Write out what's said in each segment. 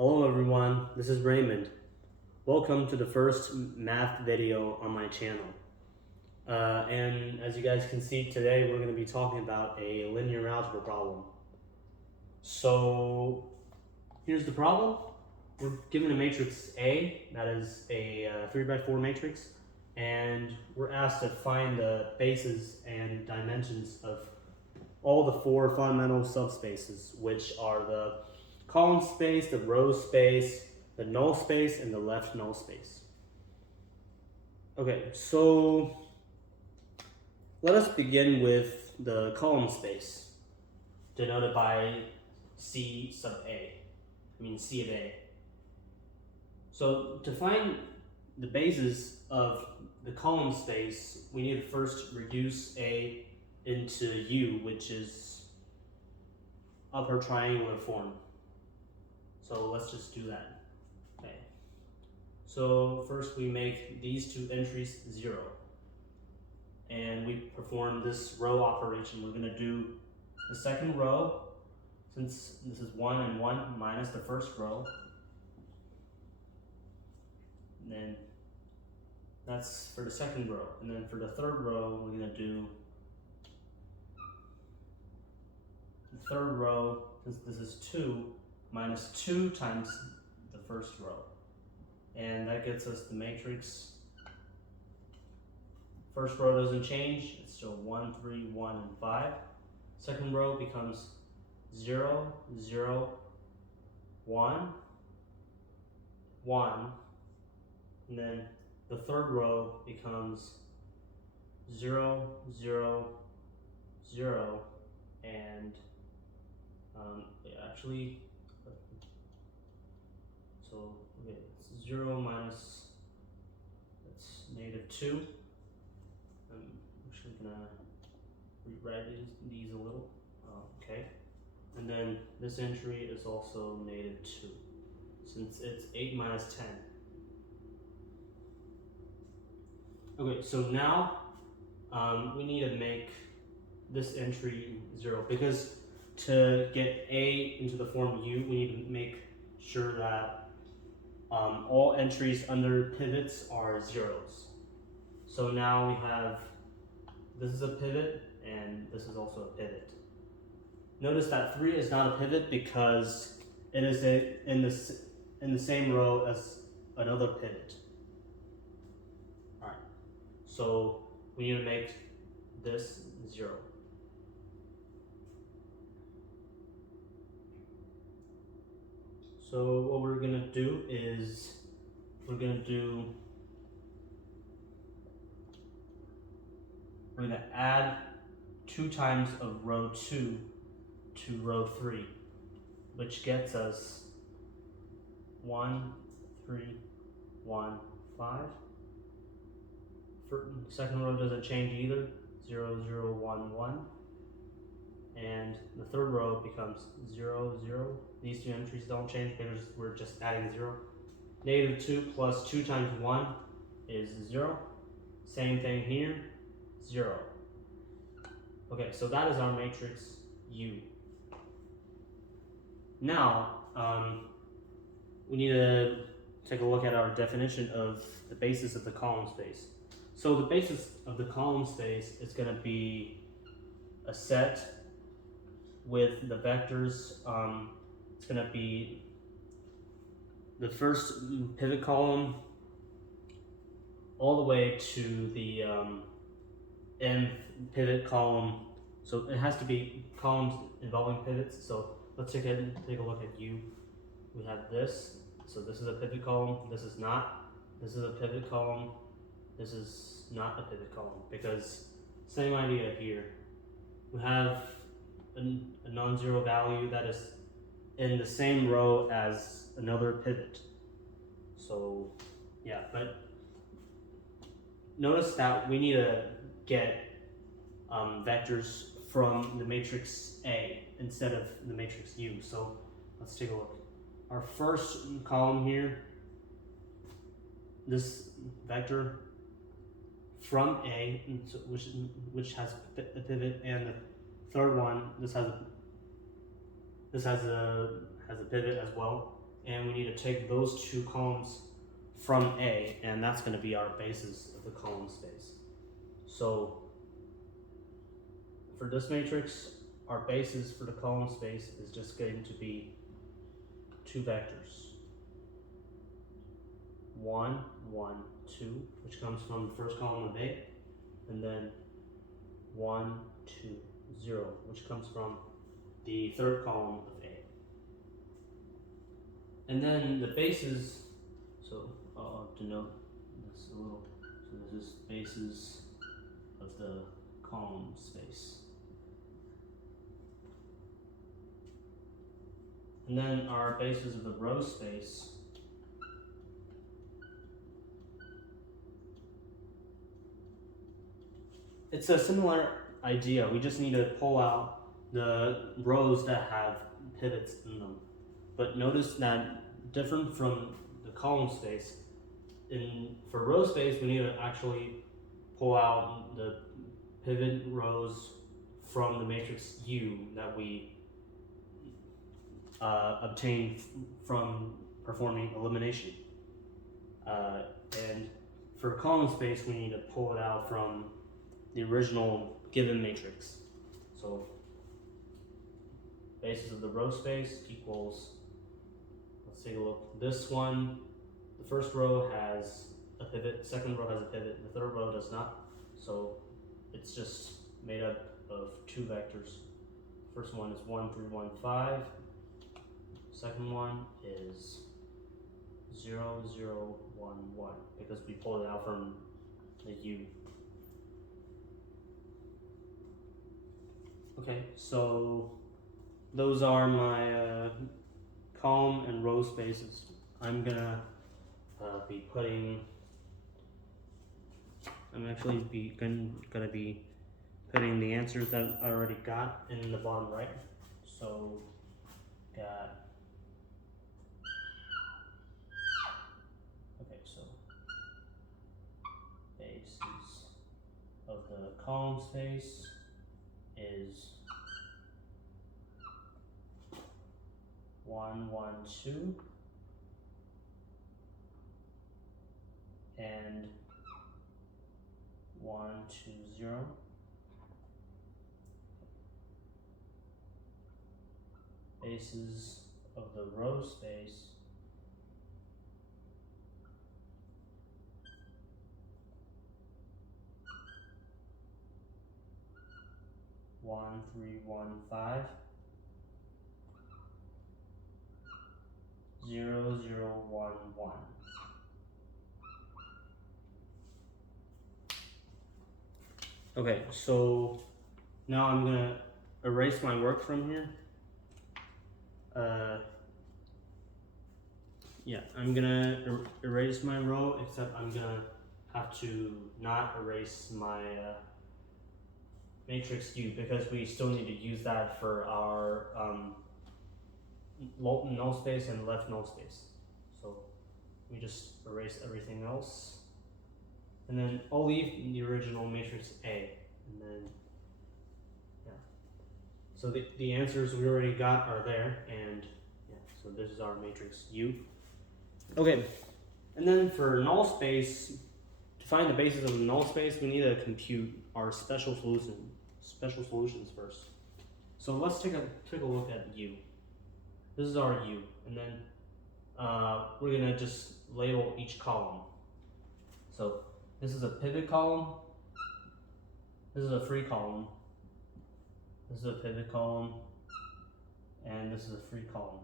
Hello everyone, this is Raymond. Welcome to the first math video on my channel. And as you guys can see today, we're going to be talking about a linear algebra problem. So here's the problem. We're given a matrix A, that is a 3x4 matrix, and we're asked to find the bases and dimensions of all the four fundamental subspaces, which are the column space, the row space, the null space, and the left null space. Okay, so let us begin with the column space, denoted by C sub A, C of A. So to find the bases of the column space, we need to first reduce A into U, which is upper triangular form. So let's just do that. Okay. So first we make these two entries 0. And we perform this row operation. We're going to do the second row, since this is 1 and 1, minus the first row. And then that's for the second row. And then for the third row, we're going to do the third row, since this is 2, minus 2 times the first row. And that gets us the matrix. First row doesn't change, it's still 1, 3, 1, and 5. Second row becomes 0, 0, 1, 1. And then the third row becomes 0, 0, 0, and so okay, it's 0 minus, that's -2. I'm actually gonna rewrite these a little. Okay, and then this entry is also -2, since it's 8 minus 10. Okay, so now we need to make this entry 0, because to get A into the form U, we need to make sure that all entries under pivots are zeros. So now we have, this is a pivot, and this is also a pivot. Notice that 3 is not a pivot because it is in the same row as another pivot. All right, so we need to make this 0. So what we're going to do is we're going to add 2 times of row 2 to row 3, which gets us 1, 3, 1, 5. Second row doesn't change either, 0, 0, 1, 1. And the third row becomes 0, 0. These two entries don't change because we're just adding 0. -2 plus 2 times 1 is 0. Same thing here, 0. Okay, so that is our matrix U. Now, we need to take a look at our definition of the basis of the column space. So the basis of the column space is going to be a set with the vectors. It's going to be the first pivot column all the way to the nth pivot column. So it has to be columns involving pivots. So let's take a look at U. We have this. So this is a pivot column. This is not. This is a pivot column. This is not a pivot column, because same idea here. We have a non-zero value that is in the same row as another pivot. So yeah, but notice that we need to get vectors from the matrix A instead of the matrix U. So let's take a look. Our first column here, this vector from A, which has a pivot, and the third one, this has a pivot as well, and we need to take those two columns from A, and that's going to be our basis of the column space. So for this matrix, our basis for the column space is just going to be two vectors. 1, 1, 2, which comes from the first column of A, and then 1, 2, 0, which comes from the third column of A. And then the bases, so I'll denote this a little. So this is bases of the column space. And then our bases of the row space it's a similar idea. We just need to pull out the rows that have pivots in them. But notice that different from the column space, for row space, we need to actually pull out the pivot rows from the matrix U that we obtained from performing elimination. And for column space, we need to pull it out from the original given matrix. So basis of the row space equals, let's take a look. This one, the first row has a pivot, second row has a pivot, the third row does not. So it's just made up of two vectors. First one is 1, 3, 1, 5. Second one is 0, 0, 1, 1, because we pulled it out from the U. Okay, so those are my column and row spaces. I'm gonna be putting. I'm actually gonna be putting the answers that I already got in the bottom right. So got. Okay, so basis of the column space is 1, 1, 2, and 1, 2, 0. Bases of the row space one, 3, 1, 5, 0, 0, 1, 1. Okay, so now I'm gonna erase my work from here. Yeah, I'm gonna erase my row, except I'm gonna have to not erase my matrix U, because we still need to use that for our null space and left null space. So we just erase everything else, and then I'll leave the original matrix A, and then yeah. So the answers we already got are there, and yeah, so this is our matrix U. Okay, and then for null space, to find the basis of the null space, we need to compute our special solutions first. So let's take a look at U. This is our U, and then we're gonna just label each column. So this is a pivot column. This is a free column. This is a pivot column, and this is a free column.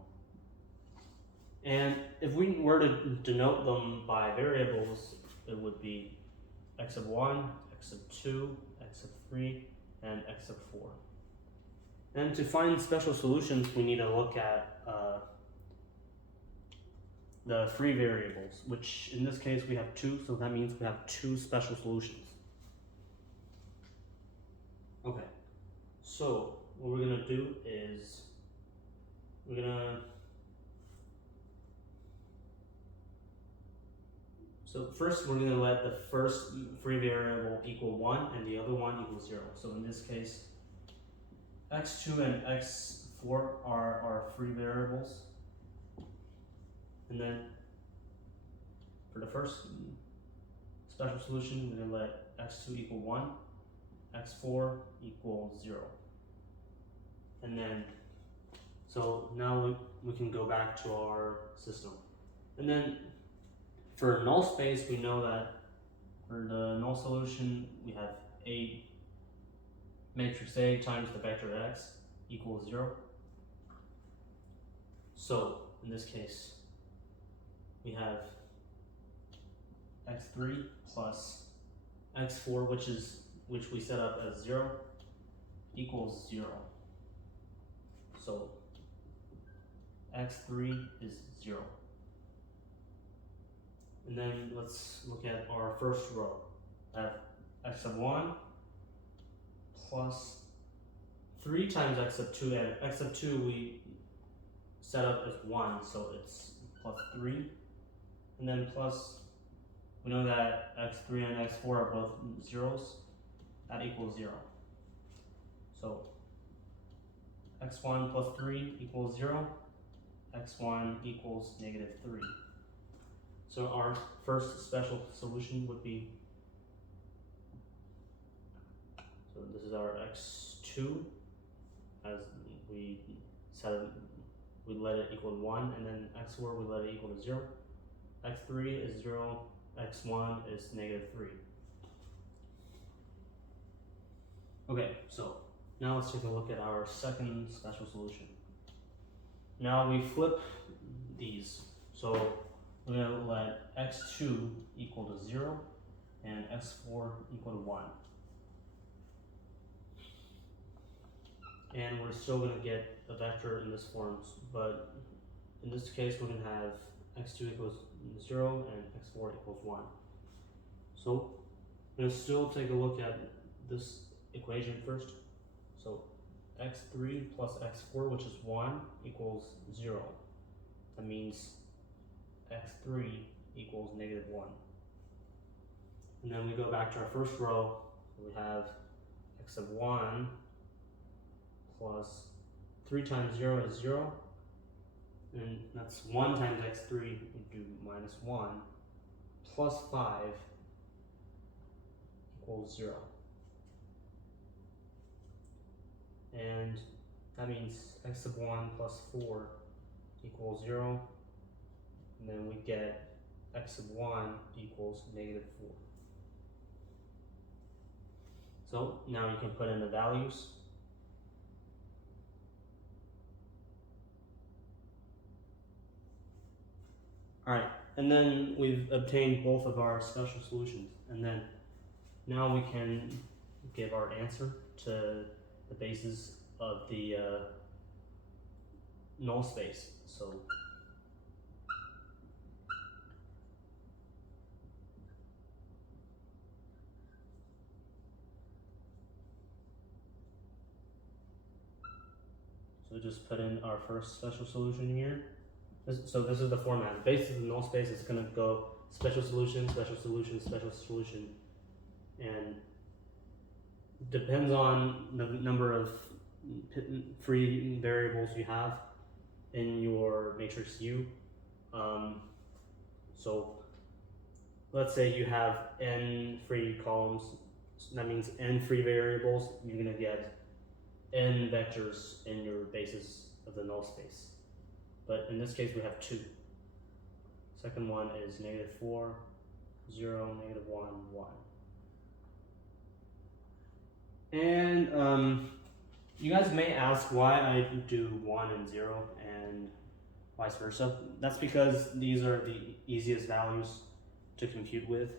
And if we were to denote them by variables, it would be x of 1, x of 2, x of 3, and x of 4. And to find special solutions, we need to look at the free variables, which in this case we have 2, so that means we have 2 special solutions. Okay, so what we're gonna do is so first we're gonna let the first free variable equal 1 and the other one equal 0. So in this case, x2 and x4 are our free variables. And then for the first special solution, we're going to let x2 equal 1, x4 equals 0. And then, so now we can go back to our system. And then for null space, we know that for the null solution, we have A matrix A times the vector x equals 0. So in this case, we have x3 plus x4, which we set up as 0, equals 0. So x3 is 0. And then let's look at our first row. I have x sub 1 plus 3 times x sub 2, and x sub 2 we set up as 1, so it's plus 3. And then plus, we know that x3 and x4 are both zeros, that equals 0. So x1 plus 3 equals 0, x1 equals negative 3. So our first special solution would be, so this is our x2, as we set it, we let it equal 1, and then x4 we let it equal to 0. x3 is 0, x1 is negative 3. Okay, so now let's take a look at our second special solution. Now we flip these. So we're going to let x2 equal to 0 and x4 equal to 1. And we're still going to get a vector in this form, but in this case we're going to have x2 equals 0 and x4 equals 1. So I'm going to still take a look at this equation first. So x3 plus x4, which is 1, equals 0. That means x3 equals negative 1. And then we go back to our first row. We have x of 1 plus 3 times 0 is 0. And that's 1 times x3, we do minus 1, plus 5 equals 0. And that means x sub 1 plus 4 equals 0. And then we get x sub 1 equals negative 4. So now you can put in the values. Alright, and then we've obtained both of our special solutions. And then now we can give our answer to the basis of the null space. So just put in our first special solution here. So this is the format. The basis of the null space is going to go special solution, special solution, special solution, and depends on the number of free variables you have in your matrix U. So let's say you have n free columns. So that means n free variables. You're going to get n vectors in your basis of the null space. But in this case, we have 2. Second one is negative 4, 0, negative 1, 1. And you guys may ask why I do 1 and 0 and vice versa. That's because these are the easiest values to compute with.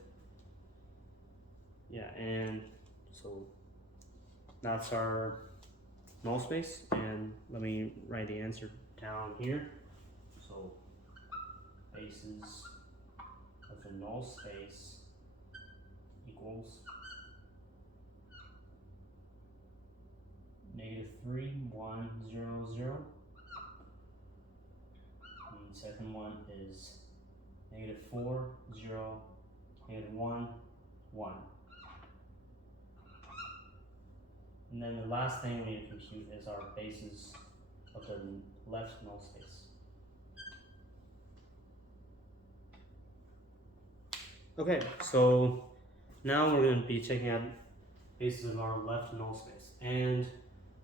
Yeah, and so that's our null space. And let me write the answer down here. So basis of the null space equals negative 3, 1, 0, 0. And the second one is negative 4, 0, negative 1, 1. And then the last thing we need to compute is our basis of the left null space. Okay, so now we're going to be checking out bases of our left null space. And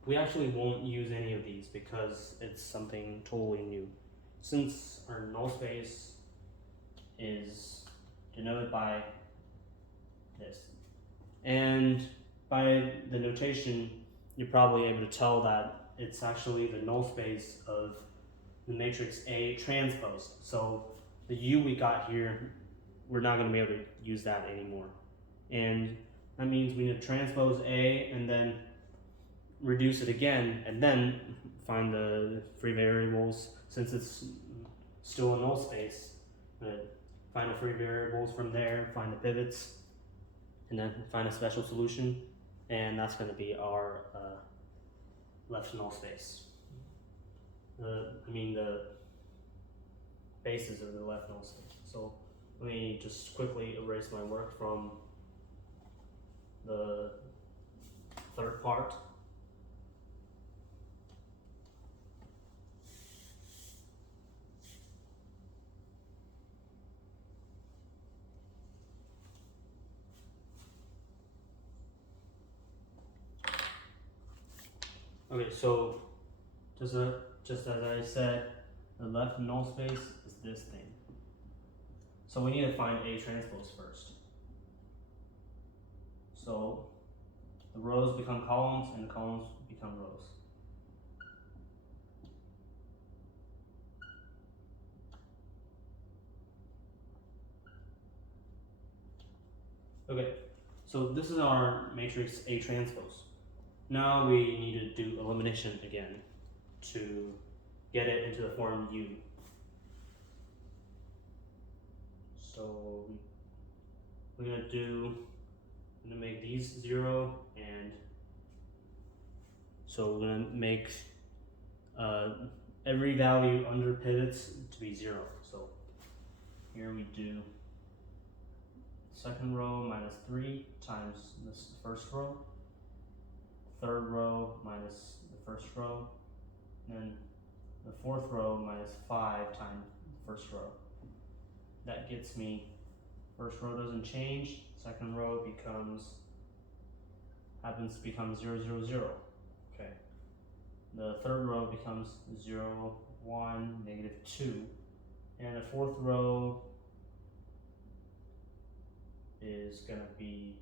we actually won't use any of these because it's something totally new. Since our null space is denoted by this. And by the notation, you're probably able to tell that it's actually the null space of the matrix A transpose. So the U we got here, we're not going to be able to use that anymore. And that means we need to transpose A and then reduce it again, and then find the free variables. Since it's still a null space, find the free variables from there, find the pivots, and then find a special solution, and that's going to be our left null space. The bases of the left null space. So let me just quickly erase my work from the third part. Okay, so just as I said, the left null space is this thing. So we need to find A transpose first. So the rows become columns and the columns become rows. Okay, so this is our matrix A transpose. Now we need to do elimination again to get it into the form U. So we're gonna make these 0, and so we're gonna make every value under pivots to be 0. So here we do second row minus 3 times this first row, third row minus the first row, and then the fourth row minus 5 times the first row. That gets me, first row doesn't change, second row happens to become 0, 0, 0. Okay. The third row becomes 0, 1, negative 2, and the fourth row is gonna be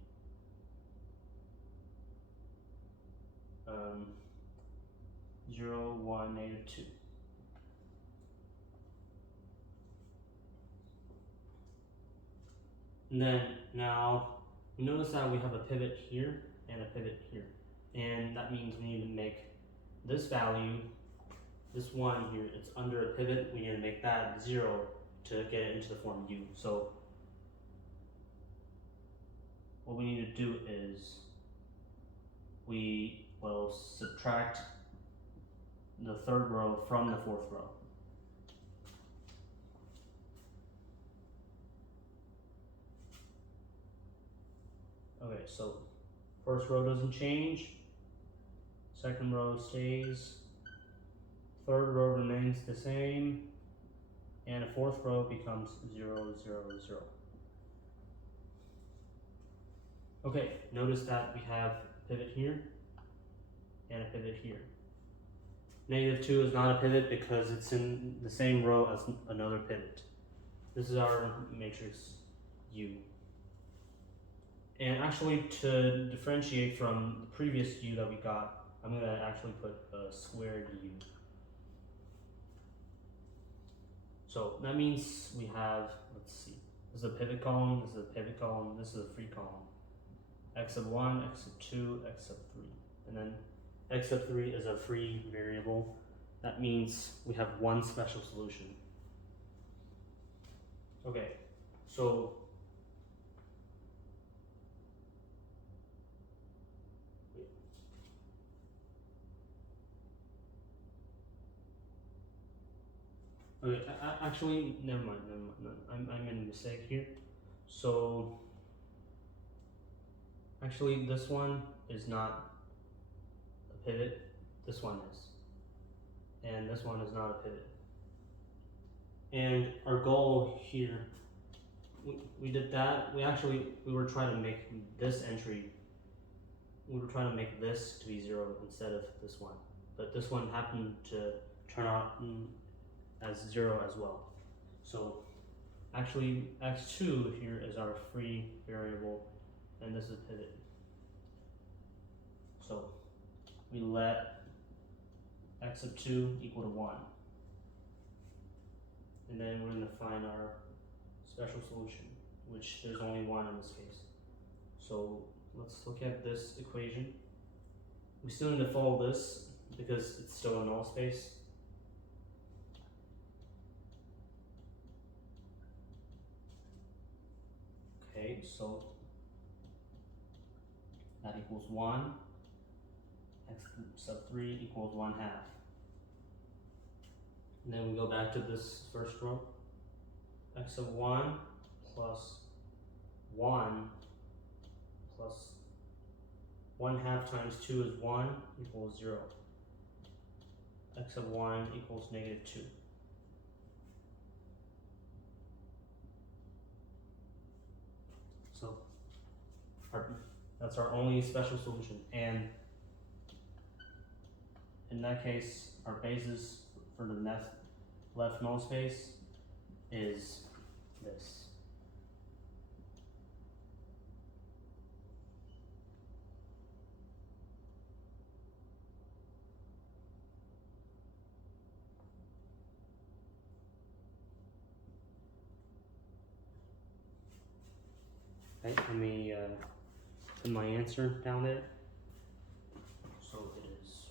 0, 1, negative 2. And then now you notice that we have a pivot here and a pivot here, and that means we need to make this value, this one here, it's under a pivot, we need to make that 0 to get it into the form U. So what we need to do is we will subtract the third row from the fourth row. Okay, so first row doesn't change, second row stays, third row remains the same, and the fourth row becomes 0, 0, 0. Okay, notice that we have a pivot here and a pivot here. Negative 2 is not a pivot because it's in the same row as another pivot. This is our matrix U. And actually, to differentiate from the previous U that we got, I'm going to actually put a squared U. So that means we have, let's see, this is a pivot column, this is a pivot column, this is a free column. X sub 1, x sub 2, x sub 3. And then x sub 3 is a free variable. That means we have one special solution. Okay, so okay, actually, never mind. I made a mistake here. So, actually, this one is not a pivot. This one is. And this one is not a pivot. And our goal here we did that. We were trying to make this entry, we were trying to make this to be 0 instead of this one. But this one happened to turn out as 0 as well. So actually x2 here is our free variable, and this is pivot. So we let x of 2 equal to 1. And then we're going to find our special solution, which there's only one in this case. So let's look at this equation. We still need to follow this because it's still a null space. Okay, so that equals 1. X sub 3 equals 1/2. And then we go back to this first row. X of 1 plus 1 plus 1/2 times 2 is 1 equals 0. X of 1 equals -2. So that's our only special solution. And in that case, our basis for the left null space is this. Okay, let me put my answer down there. So it is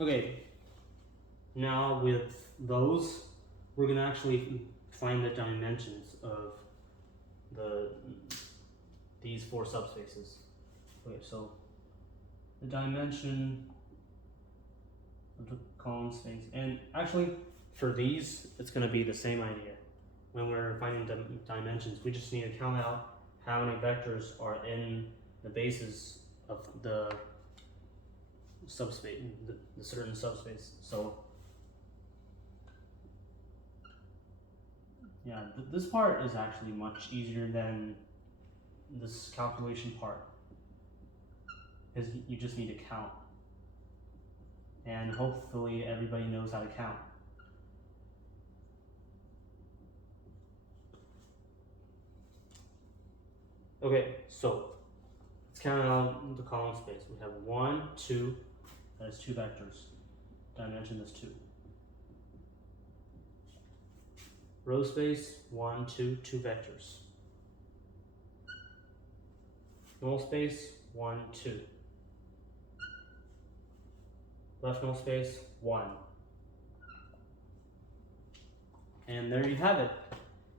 okay. Now with those, we're gonna actually find the dimensions of these 4 subspaces. Okay, so the dimension of the column space, and actually for these, it's going to be the same idea. When we're finding dimensions, we just need to count out how many vectors are in the bases of the subspace, the certain subspace. So yeah, this part is actually much easier than this calculation part, because you just need to count, and hopefully everybody knows how to count. Okay, so let's count out the column space. We have 1, 2, that is 2 vectors. Dimension is 2. Row space, 1, 2, 2 vectors. Null space, 1, 2. Left null space, 1. And there you have it.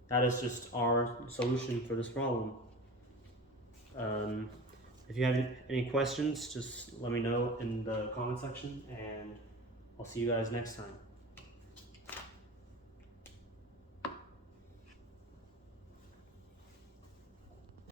That is just our solution for this problem. If you have any questions, just let me know in the comment section, and I'll see you guys next time.